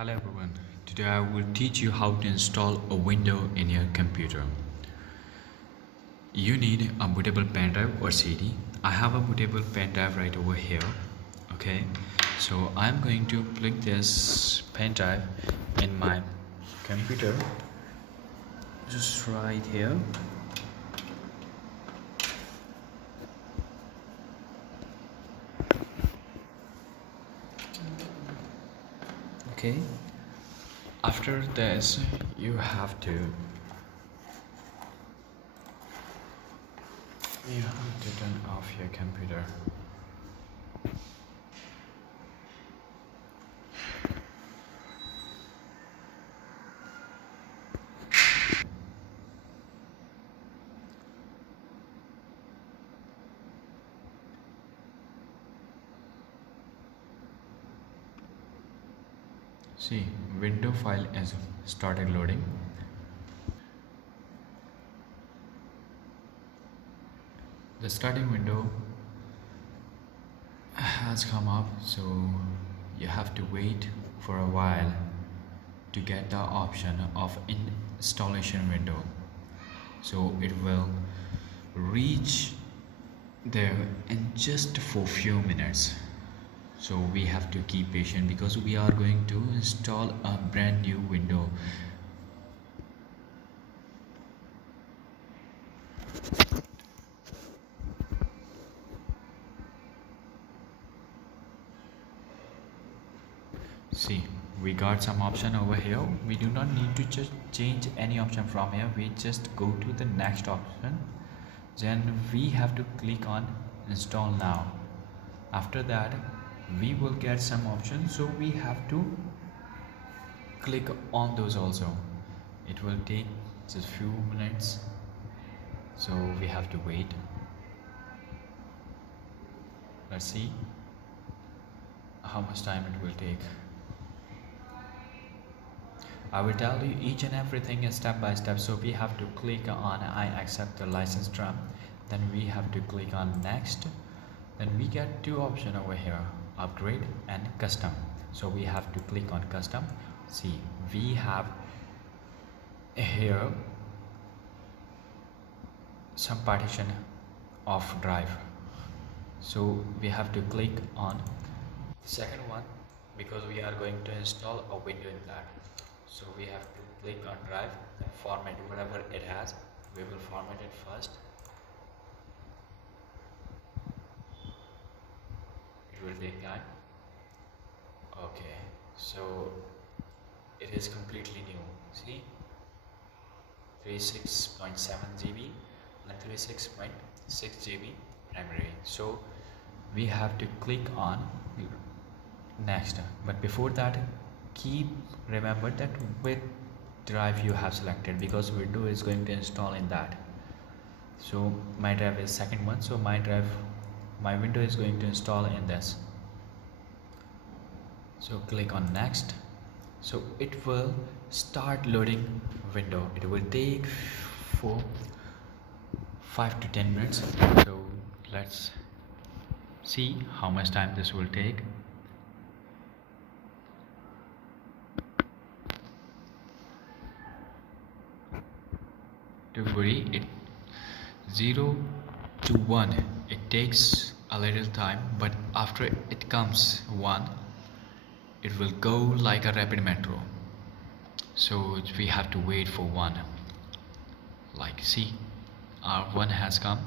Hello everyone, today I will teach you how to install a window in your computer. You need a bootable pen drive or CD. I have a bootable pen drive right over here. Okay, so I'm going to plug this pen drive in my computer just right here. Okay, after this you have to turn off your computer. See, window file is started loading. The starting window has come up, so you have to wait for a while to get the option of installation window. So it will reach there in just for few minutes. So we have to keep patient because we are going to install a brand new window. See, we got some option over here. We do not need to just change any option from here. We just go to the next option. Then we have to click on install now. After that, we will get some options. So we have to click on those also. It will take just few minutes. So we have to wait. Let's see how much time it will take. I will tell you each and everything is step by step. So we have to click on I accept the license term. Then we have to click on next. Then we get two options over here, upgrade and custom. So we have to click on custom. See, we have here some partition of drive. So we have to click on second one because we are going to install a window in that. So we have to click on drive and format whatever it has. We will format it first. It will take time. Okay, so it is completely new. See, 36.7 GB and 36.6 GB memory. So we have to click on next. But before that, remember that which drive you have selected because window is going to install in that. So my drive is second one, so my window is going to install in this. So click on next. So it will start loading window. It will take for 5 to 10 minutes. So let's see how much time this will take. Don't worry, it 0 to 1 it takes a little time, but after it comes 1 it will go like a rapid metro. So we have to wait for 1. Like see, our 1 has come.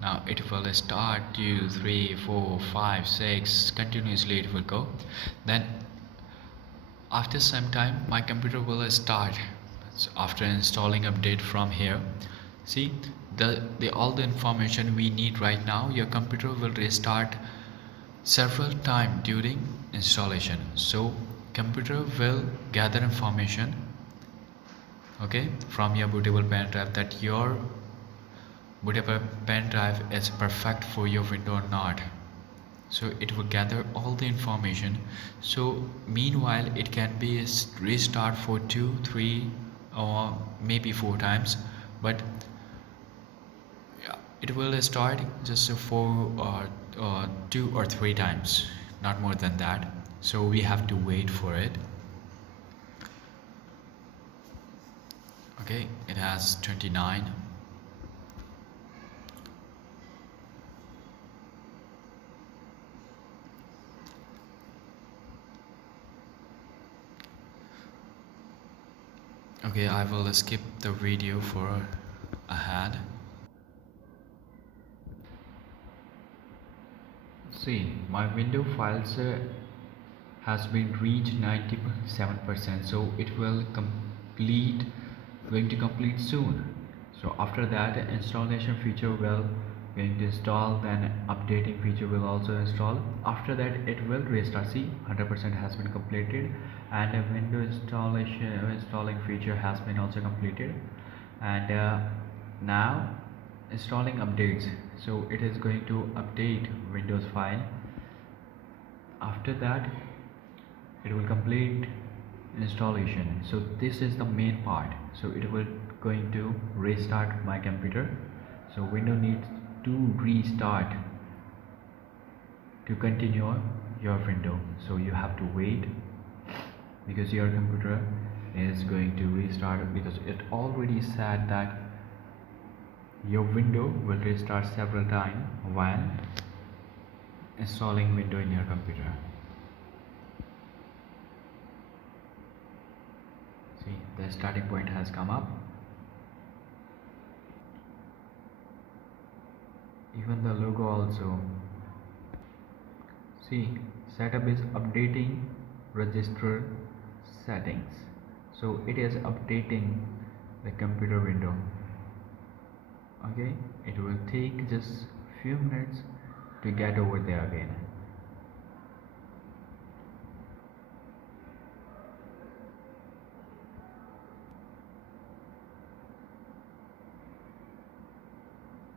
Now it will start 2, 3, 4, 5, 6 continuously it will go. Then after some time my computer will start. So after installing update from here, see all the information we need right now, your computer will restart several times during installation. So computer will gather information, okay, from your bootable pen drive that your bootable pen drive is perfect for your window or not. So it will gather all the information. So meanwhile it can be restart for 2, 3 or maybe 4 times, but it will start just for 2 or 3 times, not more than that. So we have to wait for it. Okay, it has 29. Okay, I will skip the video for ahead. See, my window files has been reached 97%, so it will going to complete soon. So after that, installation feature will going to install, then updating feature will also install. After that it will restart. See, 100% has been completed, and a window installing feature has been also completed. And now installing updates, so it is going to update Windows file. After that it will complete installation. So this is the main part. So it will going to restart my computer. So window needs to restart to continue your window. So you have to wait, because your computer is going to restart, because it already said that your window will restart several times while installing window in your computer. See, the starting point has come up. Even the logo also. See, setup is updating register settings. So it is updating the computer window. Okay, it will take just few minutes to get over there again.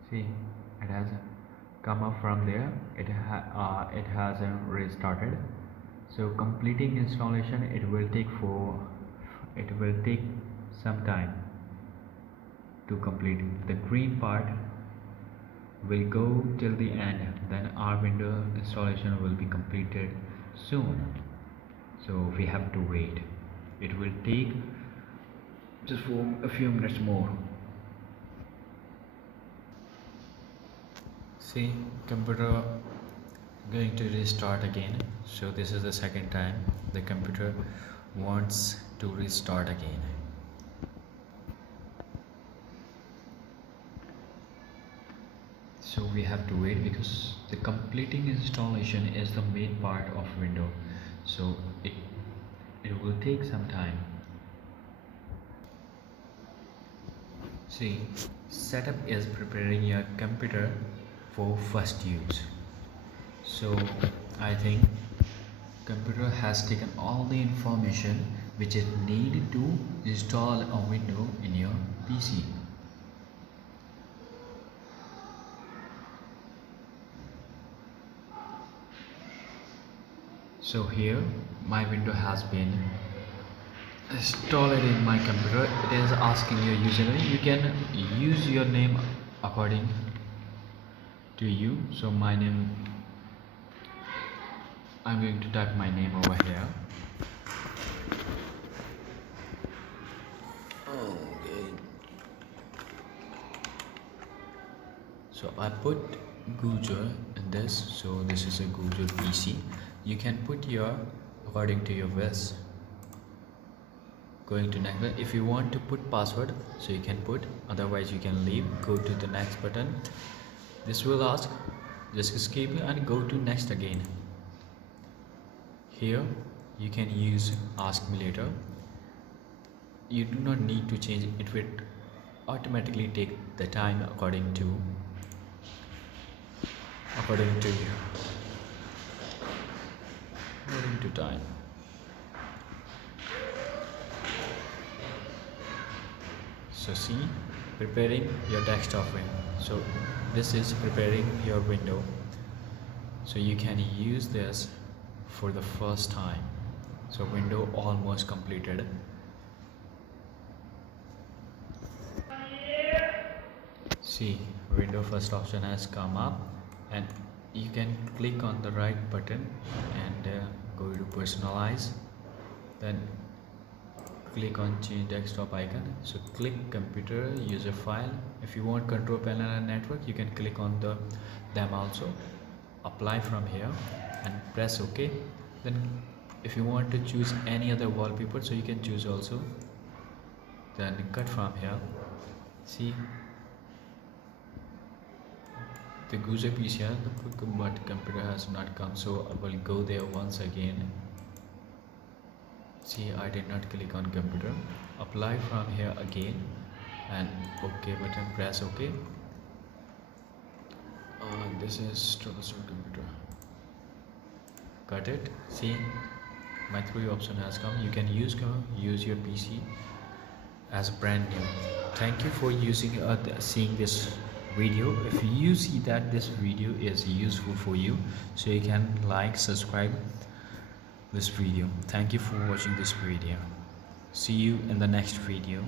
See, it has come up from there. It has restarted. So completing installation, it will take some time to complete. The green part will go till the end, then our window installation will be completed soon. So we have to wait. It will take just for a few minutes more. See, computer going to restart again. So this is the second time the computer wants to restart again. So we have to wait, because the completing installation is the main part of window. So it will take some time. See, setup is preparing your computer for first use. So I think computer has taken all the information which is needed to install a window in your PC. So here my window has been installed in my computer. It is asking your username. You can use your name according to you. So my name, I'm going to type my name over here. Okay. So I put Google in this. So this is a Google PC. You can put your according to your wish. Going to next. If you want to put password, so you can put. Otherwise you can leave. Go to the next button. This will ask, just skip and go to next again. Here you can use ask me later. You do not need to change it. It will automatically take the time according to time. So see, preparing your desktop window. So this is preparing your window. So you can use this for the first time. So window almost completed. See, window first option has come up, and you can click on the right button and go to personalize, then click on change desktop icon. So click computer user file. If you want control panel and network, you can click on them also. Apply from here and press OK. Then if you want to choose any other wallpaper, so you can choose also. Then cut from here. See, the user piece here, but computer has not come, so I will go there once again. See, I did not click on computer. Apply from here again and OK button, press OK. This is troubleshoot computer. Got it. See, my 3 option has come. You can use your PC as brand new. Thank you for seeing this video. If you see that this video is useful for you, so you can like, subscribe this video. Thank you for watching this video. See you in the next video.